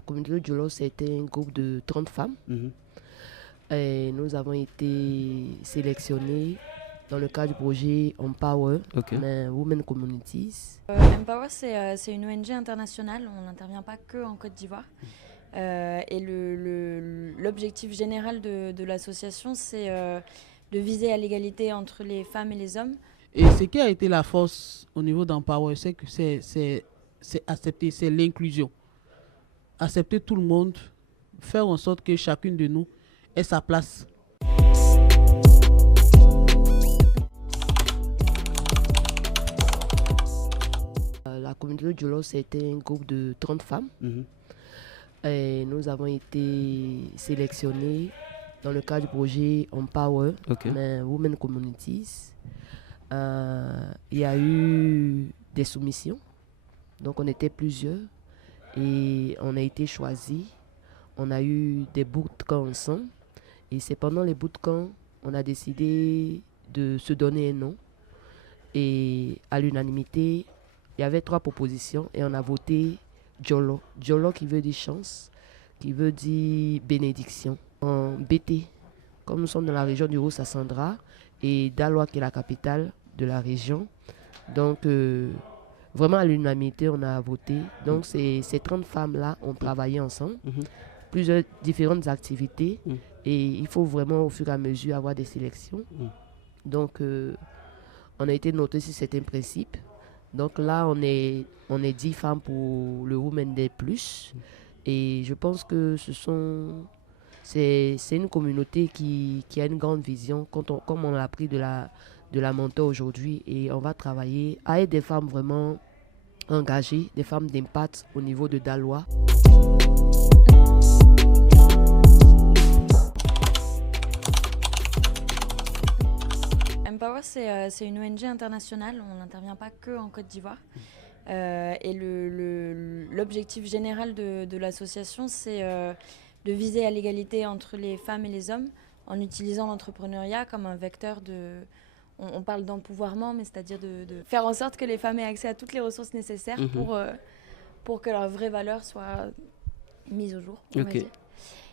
La communauté de Djolo, c'était un groupe de 30 femmes. Et nous avons été sélectionnés dans le cadre du projet Empower, Women Communities. Empower, c'est une ONG internationale, on n'intervient pas que en Côte d'Ivoire. Et l'objectif général de l'association, c'est de viser à l'égalité entre les femmes et les hommes. Et ce qui a été la force au niveau d'Empower, c'est que c'est accepter, c'est l'inclusion. Accepter tout le monde, faire en sorte que chacune de nous ait sa place. La communauté de Djolo, c'était un groupe de 30 femmes. Et nous avons été sélectionnés dans le cadre du projet Empower, Women Communities. Il y a eu des soumissions, donc on était plusieurs et on a été choisis. On a eu des bootcamps ensemble et c'est pendant les bootcamps on a décidé de se donner un nom et à l'unanimité il y avait 3 propositions et on a voté Djolo. Djolo qui veut dire chance, qui veut dire bénédiction. En BT, comme nous sommes dans la région du Haut-Sassandra et Daloa qui est la capitale de la région, donc vraiment à l'unanimité on a voté. Donc ces 30 femmes-là ont travaillé ensemble, plusieurs différentes activités et il faut vraiment au fur et à mesure avoir des sélections. Donc on a été noté sur certains principes. Donc là on est 10 femmes pour le Women Day Plus et je pense que c'est une communauté qui a une grande vision comme on l'a appris de la mentor aujourd'hui et on va travailler à être des femmes vraiment engagées, des femmes d'impact au niveau de Daloa. Empower, c'est une ONG internationale, on n'intervient pas que en Côte d'Ivoire. Et l'objectif général de l'association, c'est de viser à l'égalité entre les femmes et les hommes en utilisant l'entrepreneuriat comme un vecteur de... On parle d'empouvoirment, mais c'est-à-dire de faire en sorte que les femmes aient accès à toutes les ressources nécessaires pour que leur vraie valeur soit mise au jour, on va dire.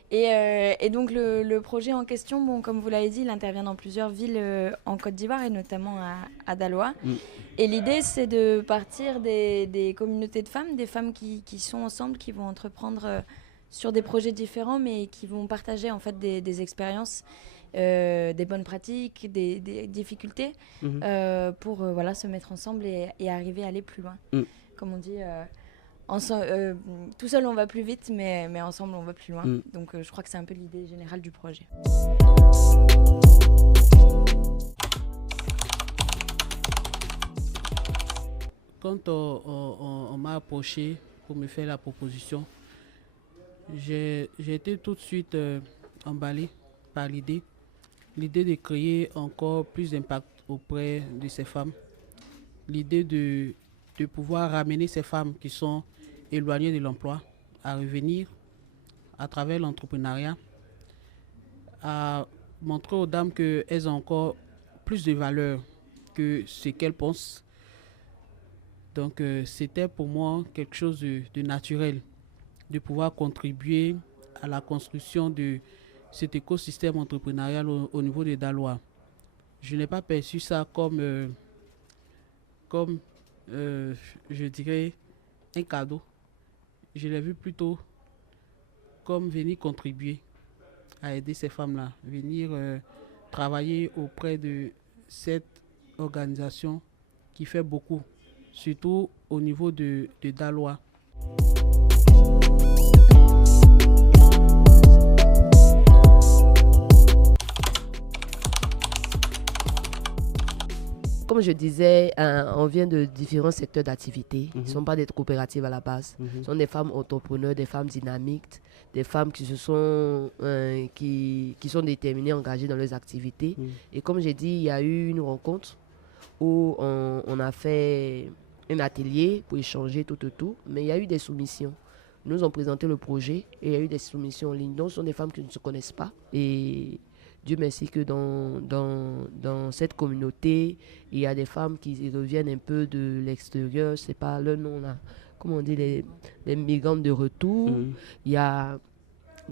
Et donc le projet en question, bon, comme vous l'avez dit, il intervient dans plusieurs villes en Côte d'Ivoire et notamment à Daloa. Et l'idée, c'est de partir des communautés de femmes, des femmes qui sont ensemble, qui vont entreprendre sur des projets différents, mais qui vont partager en fait des expériences, des bonnes pratiques, des difficultés pour se mettre ensemble et arriver à aller plus loin. Comme on dit... tout seul on va plus vite, mais ensemble on va plus loin. Donc je crois que c'est un peu l'idée générale du projet. Quand on m'a approché pour me faire la proposition, j'ai été tout de suite emballé par l'idée de créer encore plus d'impact auprès de ces femmes, l'idée de pouvoir ramener ces femmes qui sont éloignées de l'emploi à revenir à travers l'entrepreneuriat, à montrer aux dames qu'elles ont encore plus de valeur que ce qu'elles pensent. Donc c'était pour moi quelque chose de naturel, de pouvoir contribuer à la construction de cet écosystème entrepreneurial au niveau de Daloa. Je n'ai pas perçu ça comme je dirais, un cadeau. Je l'ai vu plutôt comme venir contribuer à aider ces femmes-là, venir travailler auprès de cette organisation qui fait beaucoup, surtout au niveau de Daloa. Comme je disais, on vient de différents secteurs d'activité. Ce ne sont pas des coopératives à la base. Ce sont des femmes entrepreneurs, des femmes dynamiques, des femmes qui sont déterminées, engagées dans leurs activités. Et comme j'ai dit, il y a eu une rencontre où on a fait un atelier pour échanger tout. Mais il y a eu des soumissions. Nous ont présenté le projet et il y a eu des soumissions en ligne. Donc, ce sont des femmes qui ne se connaissent pas. Et Dieu merci que dans cette communauté, il y a des femmes qui reviennent un peu de l'extérieur. C'est pas leur nom là. comment on dit, les migrantes de retour. Il y a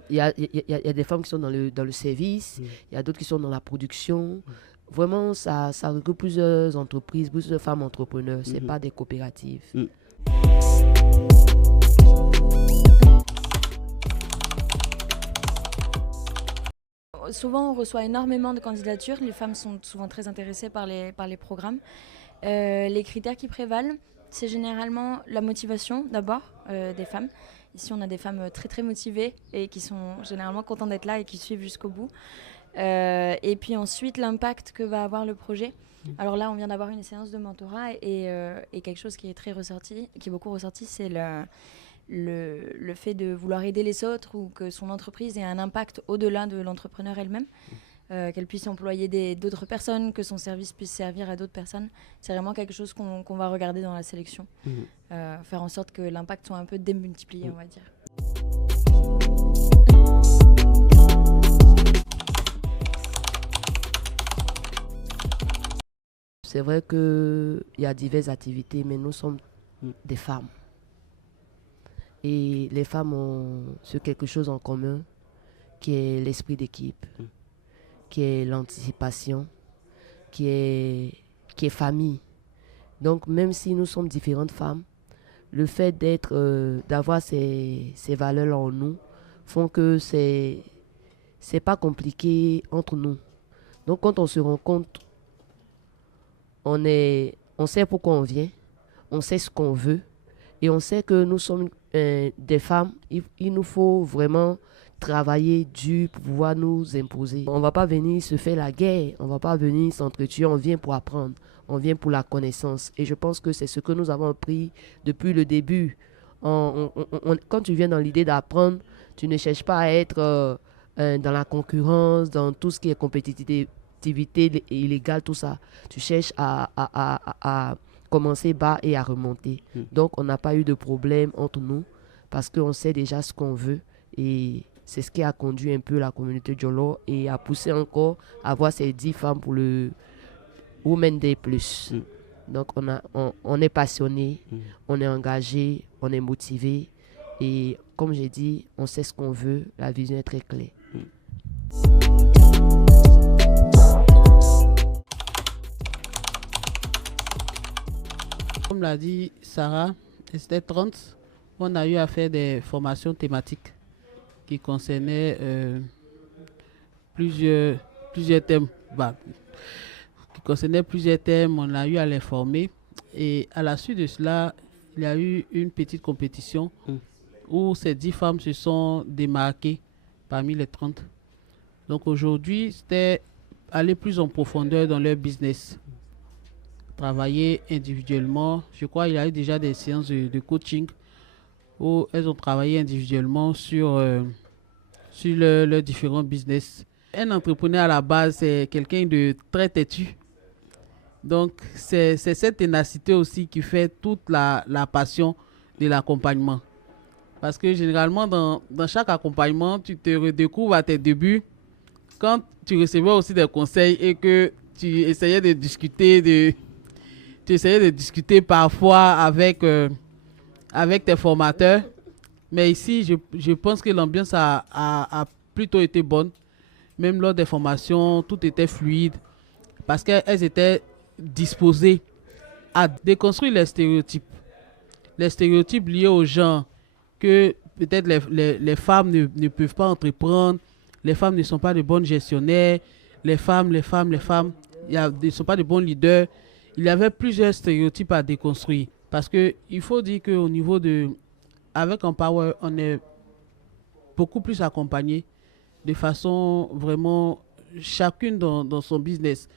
des femmes qui sont dans le service, il y a d'autres qui sont dans la production. Vraiment, ça regroupe plusieurs entreprises, plusieurs femmes entrepreneurs. Ce n'est pas des coopératives. Souvent, on reçoit énormément de candidatures. Les femmes sont souvent très intéressées par les programmes. Les critères qui prévalent, c'est généralement la motivation d'abord des femmes. Ici, on a des femmes très très motivées et qui sont généralement contentes d'être là et qui suivent jusqu'au bout. Et puis ensuite, l'impact que va avoir le projet. Alors là, on vient d'avoir une séance de mentorat et quelque chose qui est très ressorti, qui est beaucoup ressorti, c'est le fait de vouloir aider les autres ou que son entreprise ait un impact au-delà de l'entrepreneur elle-même. Qu'elle puisse employer d'autres personnes, que son service puisse servir à d'autres personnes. C'est vraiment quelque chose qu'on va regarder dans la sélection. Faire en sorte que l'impact soit un peu démultiplié, on va dire. C'est vrai qu'il y a diverses activités, mais nous sommes des femmes. Et les femmes ont quelque chose en commun, qui est l'esprit d'équipe, qui est l'anticipation, qui est famille. Donc même si nous sommes différentes femmes, le fait d'avoir ces valeurs-là en nous font que c'est pas compliqué entre nous. Donc quand on se rencontre, on sait pourquoi on vient, on sait ce qu'on veut et on sait que nous sommes des femmes. Il nous faut vraiment travailler dur pour pouvoir nous imposer. On ne va pas venir se faire la guerre, on ne va pas venir s'entretuer, on vient pour apprendre, on vient pour la connaissance. Et je pense que c'est ce que nous avons appris depuis le début. Quand tu viens dans l'idée d'apprendre, tu ne cherches pas à être dans la concurrence, dans tout ce qui est compétitivité illégale, tout ça. Tu cherches à commencer bas et à remonter. Donc, on n'a pas eu de problème entre nous parce qu'on sait déjà ce qu'on veut et c'est ce qui a conduit un peu la communauté Jolo et a poussé encore à avoir ces 10 femmes pour le Women Day Plus. Donc, on est passionné, on est engagé, on est motivé et comme j'ai dit, on sait ce qu'on veut, la vision est très claire. Comme l'a dit Sarah, c'était 30. On a eu à faire des formations thématiques qui concernaient plusieurs thèmes. Qui concernaient plusieurs thèmes, on a eu à les former. Et à la suite de cela, il y a eu une petite compétition où ces 10 femmes se sont démarquées parmi les 30. Donc aujourd'hui, c'était aller plus en profondeur dans leur business. Travailler individuellement. Je crois qu'il y a eu déjà des séances de coaching où elles ont travaillé individuellement sur leurs différents business. Un entrepreneur à la base, c'est quelqu'un de très têtu. Donc, c'est cette ténacité aussi qui fait toute la passion de l'accompagnement. Parce que généralement, dans chaque accompagnement, tu te redécouvres à tes débuts quand tu recevais aussi des conseils et que tu essayais de discuter parfois avec tes formateurs. Mais ici, je pense que l'ambiance a plutôt été bonne. Même lors des formations, tout était fluide. Parce qu'elles étaient disposées à déconstruire les stéréotypes. Les stéréotypes liés au genre. Que peut-être les femmes ne peuvent pas entreprendre. Les femmes ne sont pas de bonnes gestionnaires. Les femmes ne sont pas de bons leaders. Il y avait plusieurs stéréotypes à déconstruire. Parce qu'il faut dire qu'au niveau avec Empower, on est beaucoup plus accompagné de façon vraiment chacune dans son business.